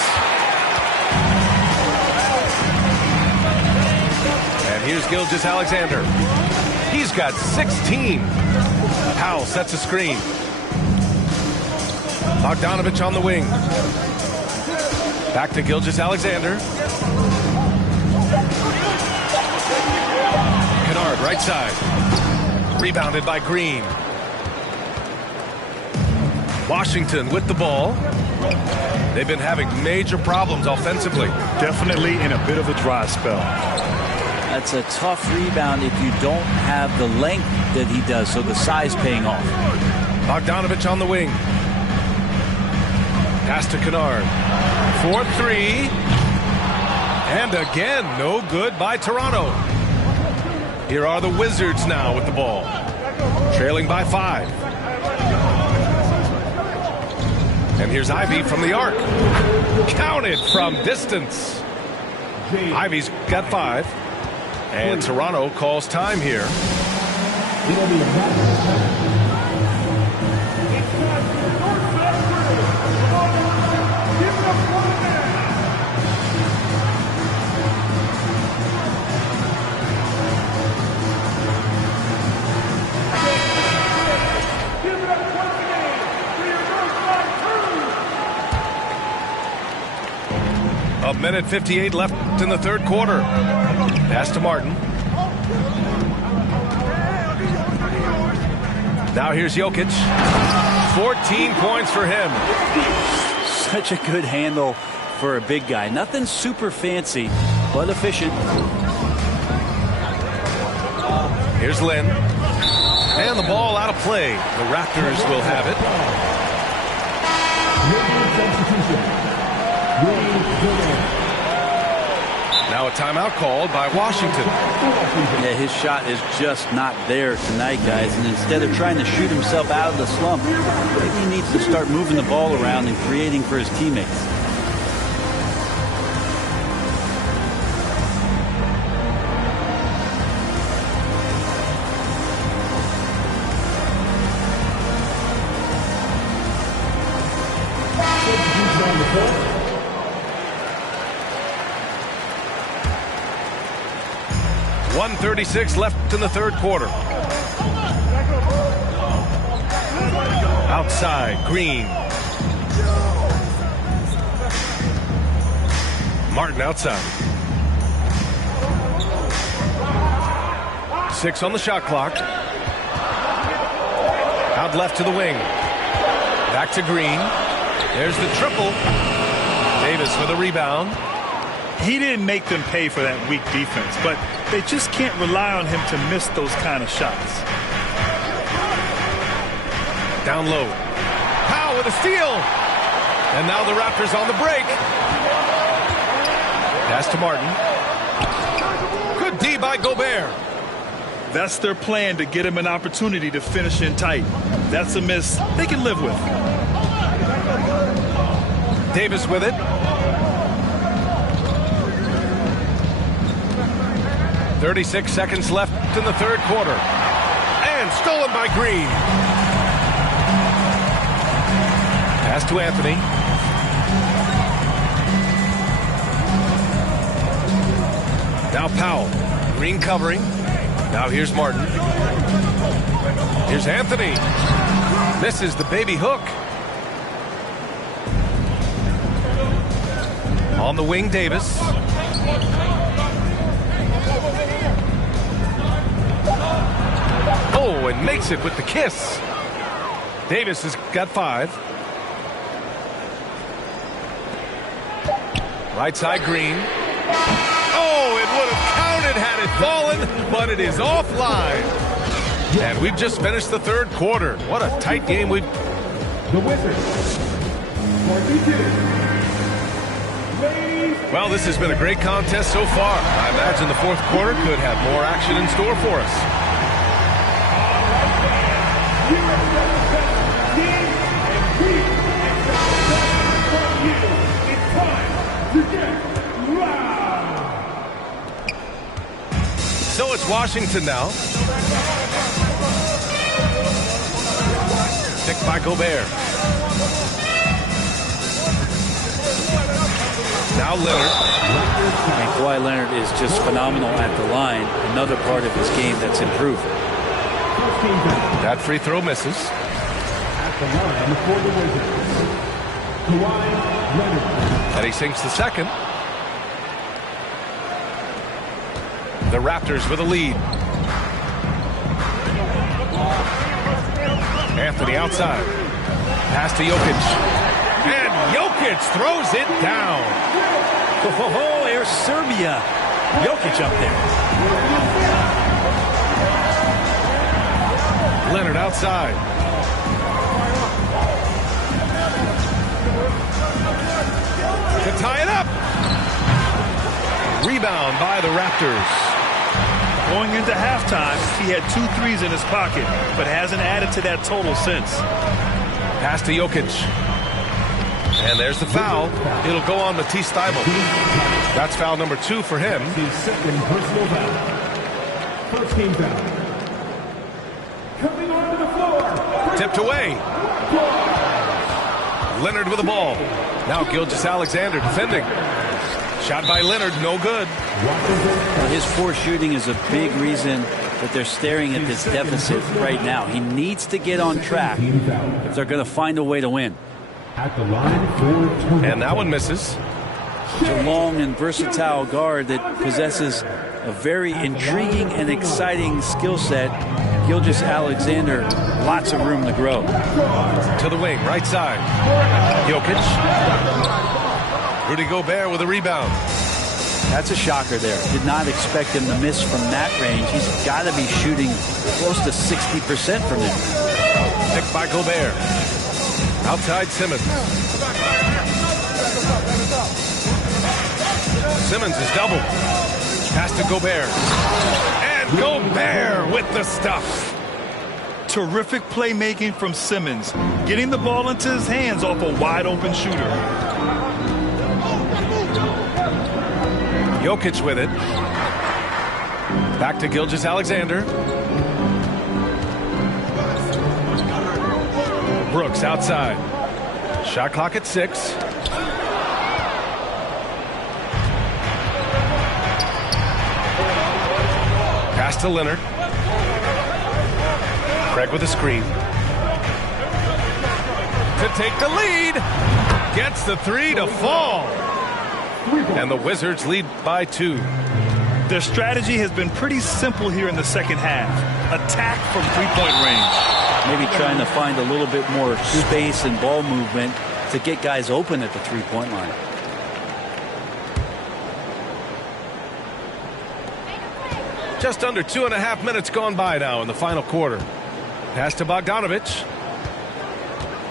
And here's Gilgeous-Alexander. He's got 16. Powell sets a screen. Bogdanovich on the wing. Back to Gilgeous-Alexander. Kennard right side. Rebounded by Green. Washington with the ball. They've been having major problems offensively. Definitely in a bit of a dry spell. That's a tough rebound if you don't have the length that he does, so the size paying off. Bogdanovich on the wing. Pass to Kennard. 4-3. And again, no good by Toronto. Here are the Wizards now with the ball. Trailing by 5. And here's Ivy from the arc. Counted from distance. Ivy's got 5. And Toronto calls time here. A minute 58 left in the third quarter. Pass to Martin. Now here's Jokic. 14 points for him. Such a good handle for a big guy. Nothing super fancy, but efficient. Here's Lynn. And the ball out of play. The Raptors will have it. Now a timeout called by Washington. Yeah, his shot is just not there tonight, guys. And instead of trying to shoot himself out of the slump, maybe he needs to start moving the ball around and creating for his teammates. .136 left in the third quarter. Outside, Green. Martin outside. 6 on the shot clock. Out left to the wing. Back to Green. There's the triple. Davis with a rebound. He didn't make them pay for that weak defense, but they just can't rely on him to miss those kind of shots. Down low. Powell with a steal. And now the Raptors on the break. Pass to Martin. by Gobert. That's their plan, to get him an opportunity to finish in tight. That's a miss they can live with. Davis with it. 36 seconds left in the third quarter. And stolen by Green. Pass to Anthony. Now Powell. Green covering. Now here's Martin. Here's Anthony. Misses the baby hook. On the wing, Davis. Oh, and makes it with the kiss. Davis has got 5. Right side, Green. Oh, it would have counted had it fallen, but it is offline. And we've just finished the third quarter. What a tight game we've... The Wizards, 42. Well, this has been a great contest so far. I imagine the fourth quarter could have more action in store for us. So it's Washington now. Picked by Gobert. Now Leonard. And Kawhi Leonard is just phenomenal at the line. Another part of his game that's improved. That free throw misses. At the line for the Wizards, Kawhi Leonard. And he sinks the second. The Raptors with a lead. Anthony outside. Pass to Jokic. And Jokic throws it down. Oh, here's Serbia. Jokic up there. Leonard outside. To tie it up. Rebound by the Raptors. Going into halftime, he had 2 threes in his pocket, but hasn't added to that total since. Pass to Jokic. And there's the foul. It'll go on Matisse Thybulle. That's foul number 2 for him. His second personal foul. First team foul. Coming onto the floor. Tipped away. Leonard with the ball. Now Gilgeous-Alexander defending. Shot by Leonard, no good. Well, his poor shooting is a big reason that they're staring at this deficit right now. He needs to get on track if they're going to find a way to win. At the line for and that one misses. A long and versatile guard that possesses a very intriguing and exciting skill set. Gilgeous-Alexander, lots of room to grow. To the wing, right side. Jokic. Rudy Gobert with a rebound. That's a shocker there. Did not expect him to miss from that range. He's got to be shooting close to 60% from there. Picked by Gobert. Outside Simmons. Simmons is doubled. Pass to Gobert. And Gobert with the stuff. Terrific playmaking from Simmons, getting the ball into his hands off a wide open shooter. Jokic with it. Back to Gilgeous-Alexander. Brooks outside. Shot clock at 6. Pass to Leonard. Craig with a screen. To take the lead. Gets the 3 to fall. And the Wizards lead by 2. Their strategy has been pretty simple here in the second half. Attack from three-point range. Maybe trying to find a little bit more space and ball movement to get guys open at the three-point line. Just under 2.5 minutes gone by now in the final quarter. Pass to Bogdanovic.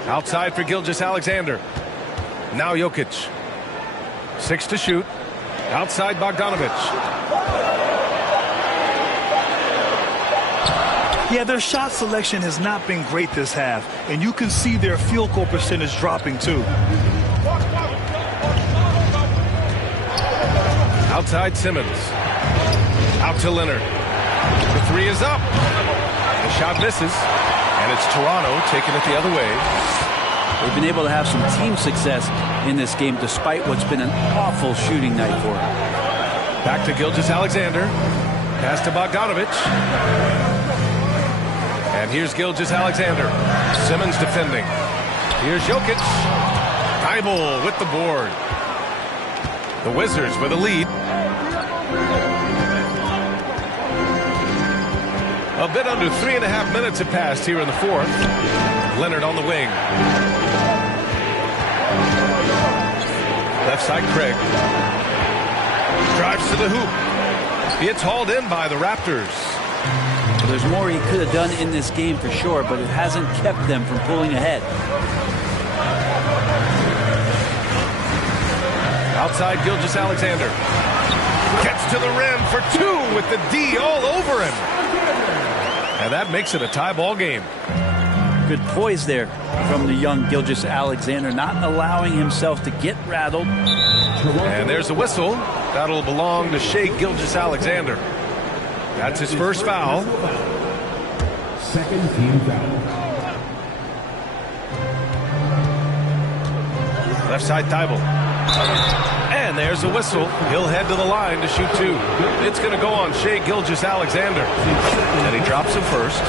Outside for Gilgeous-Alexander. Now Jokic. 6 to shoot. Outside Bogdanovic. Yeah, their shot selection has not been great this half, and you can see their field goal percentage dropping too. Outside Simmons. Out to Leonard. The three is up. The shot misses, and it's Toronto taking it the other way. They've been able to have some team success in this game despite what's been an awful shooting night for them. Back to Gilgeous-Alexander. Pass to Bogdanovich. And here's Gilgeous-Alexander. Simmons defending. Here's Jokic. Thybulle with the board. The Wizards with a lead. A bit under 3.5 minutes have passed here in the fourth. Leonard on the wing. Left side Craig. Drives to the hoop. It's hauled in by the Raptors. There's more he could have done in this game for sure, but it hasn't kept them from pulling ahead. Outside Gilgeous-Alexander. Gets to the rim for two with the D all over him. And that makes it a tie ball game. Good poise there from the young Gilgeous-Alexander, not allowing himself to get rattled. And there's a whistle. That'll belong to Shai Gilgeous-Alexander. That's his first foul. Second team foul. Left side Thybulle. And there's a whistle. He'll head to the line to shoot two. It's going to go on Shai Gilgeous-Alexander. And he drops him first.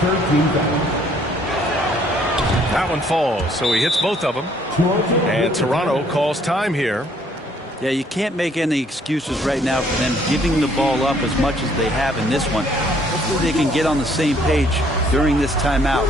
Third team foul. That one falls, so he hits both of them. And Toronto calls time here. Yeah, you can't make any excuses right now for them giving the ball up as much as they have in this one. Hopefully they can get on the same page during this timeout.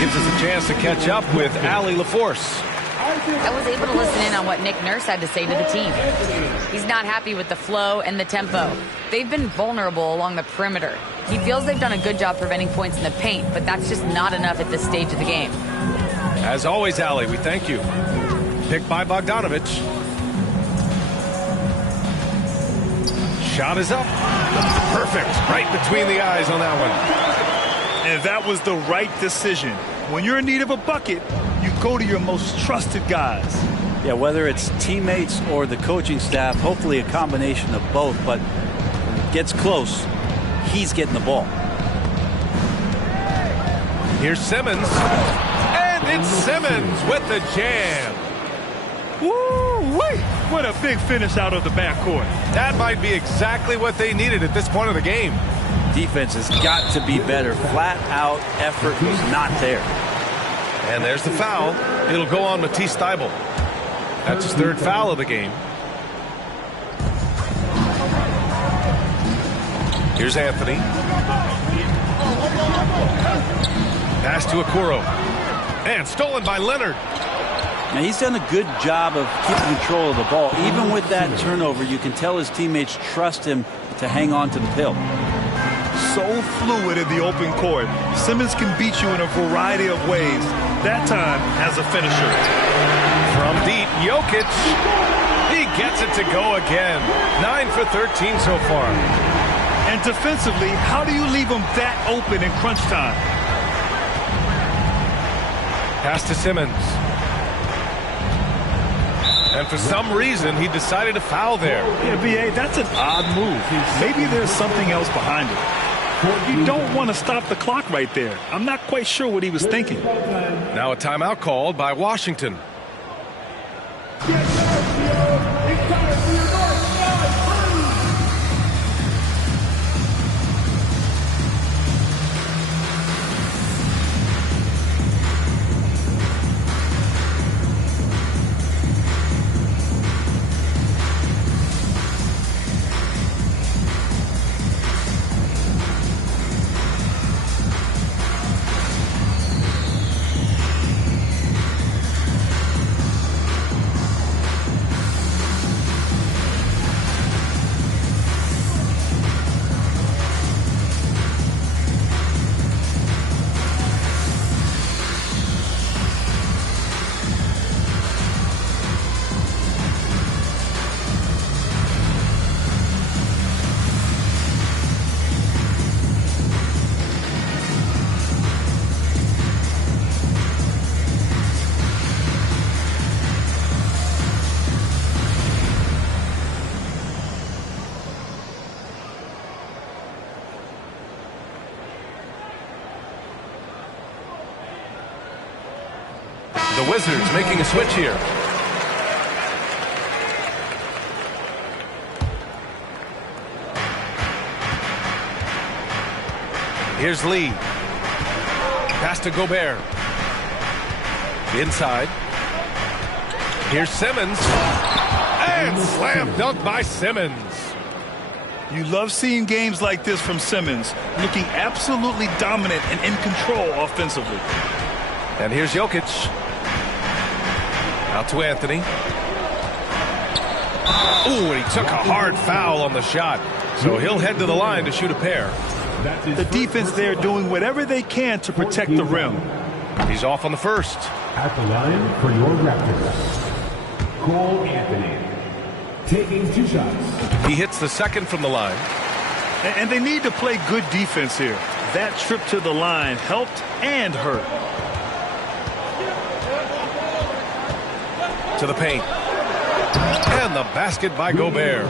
Gives us a chance to catch up with Allie LaForce. I was able to listen in on what Nick Nurse had to say to the team. He's not happy with the flow and the tempo. They've been vulnerable along the perimeter. He feels they've done a good job preventing points in the paint, but that's just not enough at this stage of the game. As always, Allie, we thank you. Picked by Bogdanovich. Shot is up. Perfect. Right between the eyes on that one. And that was the right decision. When you're in need of a bucket, you go to your most trusted guys. Yeah, whether it's teammates or the coaching staff, hopefully a combination of both, but when it gets close, he's getting the ball. Here's Simmons. And it's Simmons with the jam. Woo-wee! What a big finish out of the backcourt. That might be exactly what they needed at this point of the game. Defense has got to be better. Flat out effort was not there. And there's the foul. It'll go on Matisse Thybulle. That's his third foul of the game. Here's Anthony. Pass to Okoro. And stolen by Leonard. Now, he's done a good job of keeping control of the ball. Even with that turnover, you can tell his teammates trust him to hang on to the pill. So fluid in the open court. Simmons can beat you in a variety of ways. That time as a finisher. From deep, Jokic. He gets it to go again. 9 for 13 so far. And defensively, how do you leave him that open in crunch time? Pass to Simmons. And for some reason, he decided to foul there. Yeah, B.A., that's an odd move. Maybe there's something else behind it. You don't want to stop the clock right there. I'm not quite sure what he was thinking. Now a timeout called by Washington. The Wizards making a switch here. Here's Lee. Pass to Gobert. Inside. Here's Simmons. And slam dunk by Simmons. You love seeing games like this from Simmons, looking absolutely dominant and in control offensively. And here's Jokic. Out to Anthony. Ooh, and he took a hard foul on the shot. So he'll head to the line to shoot a pair. The defense there doing whatever they can to protect the rim. He's off on the first. At the line for your Raptors, Cole Anthony, taking 2 shots. He hits the second from the line. And they need to play good defense here. That trip to the line helped and hurt. To the paint. And the basket by Gobert.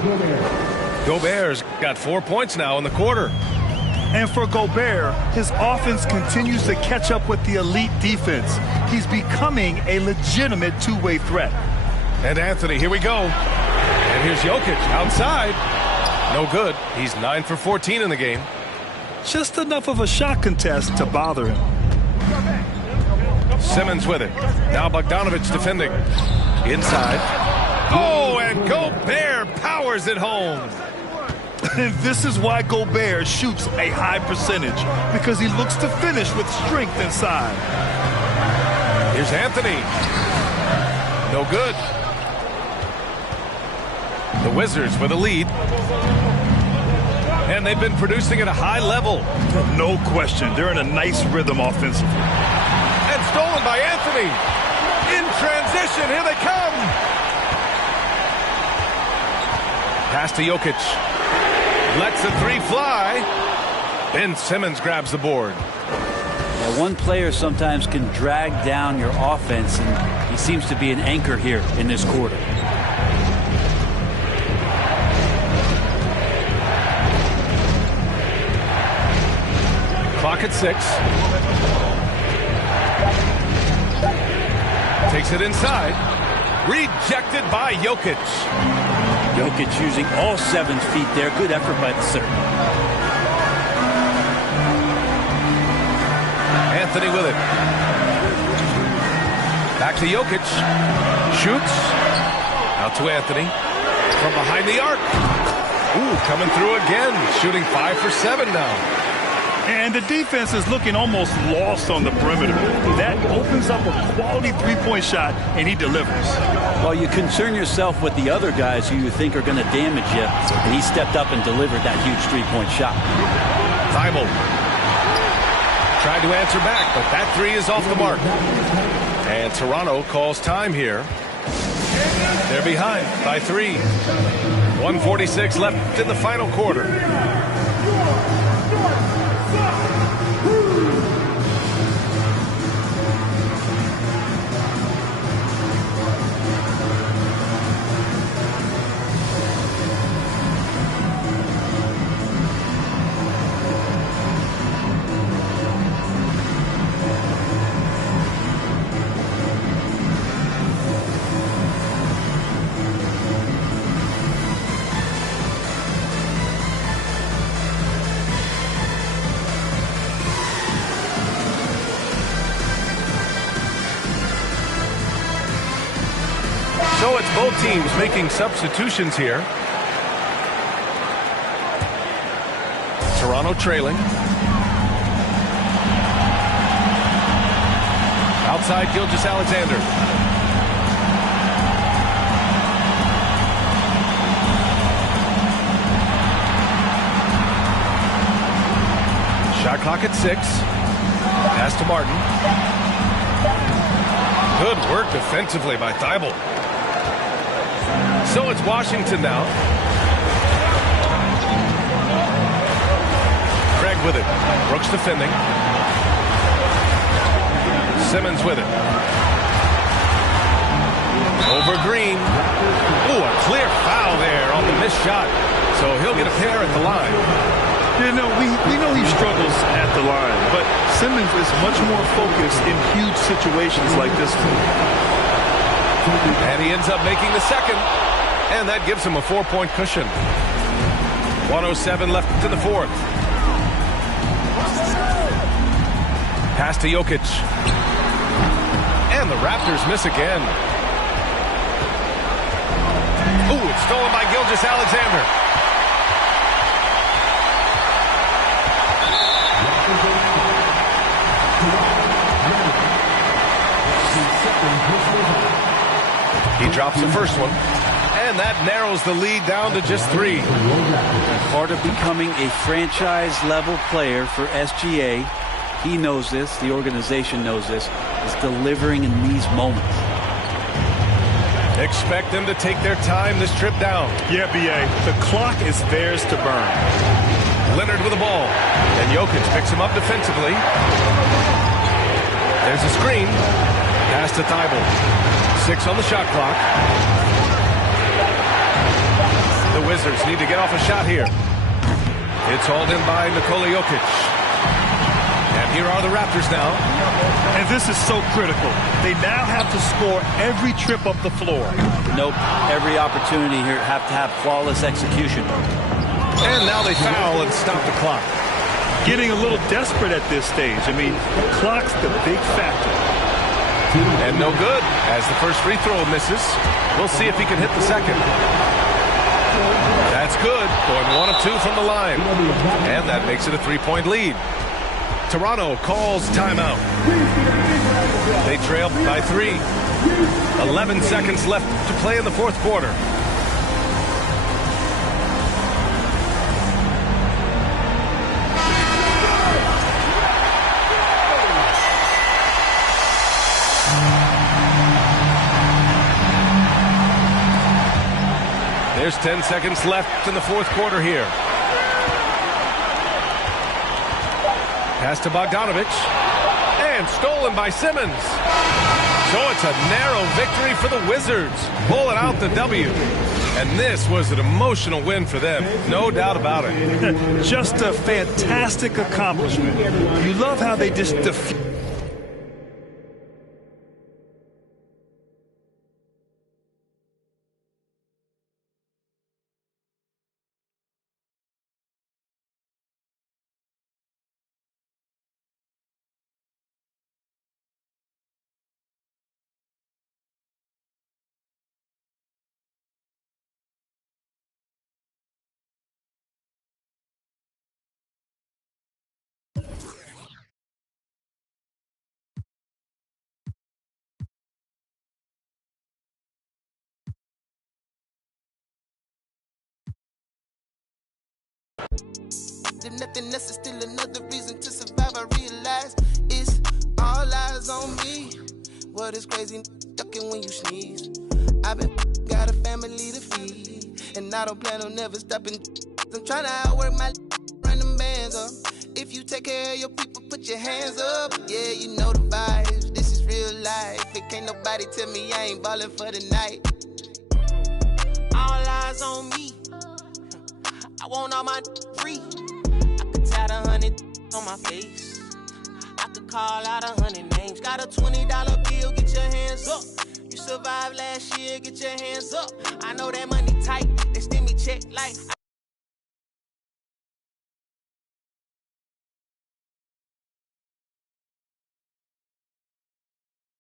Gobert's got 4 points now in the quarter. And for Gobert, his offense continues to catch up with the elite defense. He's becoming a legitimate two-way threat. And Anthony, here we go. And here's Jokic outside. No good. He's 9 for 14 in the game. Just enough of a shot contest to bother him. Simmons with it. Now Bogdanovic defending. Inside. Oh, and Gobert powers it home. And this is why Gobert shoots a high percentage, because he looks to finish with strength inside. Here's Anthony. No good. The Wizards with a lead. And they've been producing at a high level. No question. They're in a nice rhythm offensively. And stolen by Anthony. In transition. Here they come. Pass to Jokic. Lets the three fly. Ben Simmons grabs the board. Yeah, one player sometimes can drag down your offense, and he seems to be an anchor here in this quarter. Clock at 6. Takes it inside. Rejected by Jokic. Jokic using all 7 feet there. Good effort by the center. Anthony with it. Back to Jokic. Shoots. Out to Anthony. From behind the arc. Ooh, coming through again. Shooting 5 for 7 now. And the defense is looking almost lost on the perimeter. That opens up a quality three-point shot, and he delivers. Well, you concern yourself with the other guys who you think are going to damage you, and he stepped up and delivered that huge three-point shot. Thibault tried to answer back, but that three is off the mark. And Toronto calls time here. They're behind by 3. 1:46 left in the final quarter. So it's both teams making substitutions here. Toronto trailing. Outside Gilgeous-Alexander. Shot clock at 6. Pass to Martin. Good work defensively by Thibault. So it's Washington now. Craig with it. Brooks defending. Simmons with it. Over Green. Ooh, a clear foul there on the missed shot. So he'll get a pair at the line. You know, we know he struggles at the line, but Simmons is much more focused in huge situations like this one. And he ends up making the second, and that gives him a 4-point cushion. 1:07 left to the fourth. Pass to Jokic. And the Raptors miss again. Ooh, it's stolen by Gilgeous-Alexander. He drops the first one, and that narrows the lead down to just 3. Part of becoming a franchise-level player for SGA, he knows this, the organization knows this, is delivering in these moments. Expect them to take their time this trip down. Yeah, B.A., the clock is theirs to burn. Leonard with the ball, and Jokic picks him up defensively. There's a screen. Pass to Thibault. 6 on the shot clock. The Wizards need to get off a shot here. It's hauled in by Nikola Jokic. And here are the Raptors now. And this is so critical. They now have to score every trip up the floor. Nope. Every opportunity here have to have flawless execution. And now they foul and stop the clock. Getting a little desperate at this stage. I mean, the clock's the big factor. And no good as the first free throw misses. We'll see if he can hit the second. That's good. Going 1 of 2 from the line. And that makes it a 3-point lead. Toronto calls timeout. They trail by 3. 11 seconds left to play in the fourth quarter. There's 10 seconds left in the fourth quarter here. Pass to Bogdanovic. And stolen by Simmons. So it's a narrow victory for the Wizards. Pulling out the W. And this was an emotional win for them. No doubt about it. Just a fantastic accomplishment. You love how they just defeat. If nothing else is still another reason to survive, I realize it's all eyes on me. What is crazy, ducking when you sneeze. I've been got a family to feed, and I don't plan on never stopping. I'm trying to outwork my run them bands up. If you take care of your people, put your hands up. Yeah, you know the vibes. This is real life. It can't nobody tell me I ain't ballin' for the night. All eyes on me. I want all my free. I could tat 100 on my face. I could call out 100 names. Got a $20 bill, get your hands up. You survived last year, get your hands up. I know that money tight, they send me check like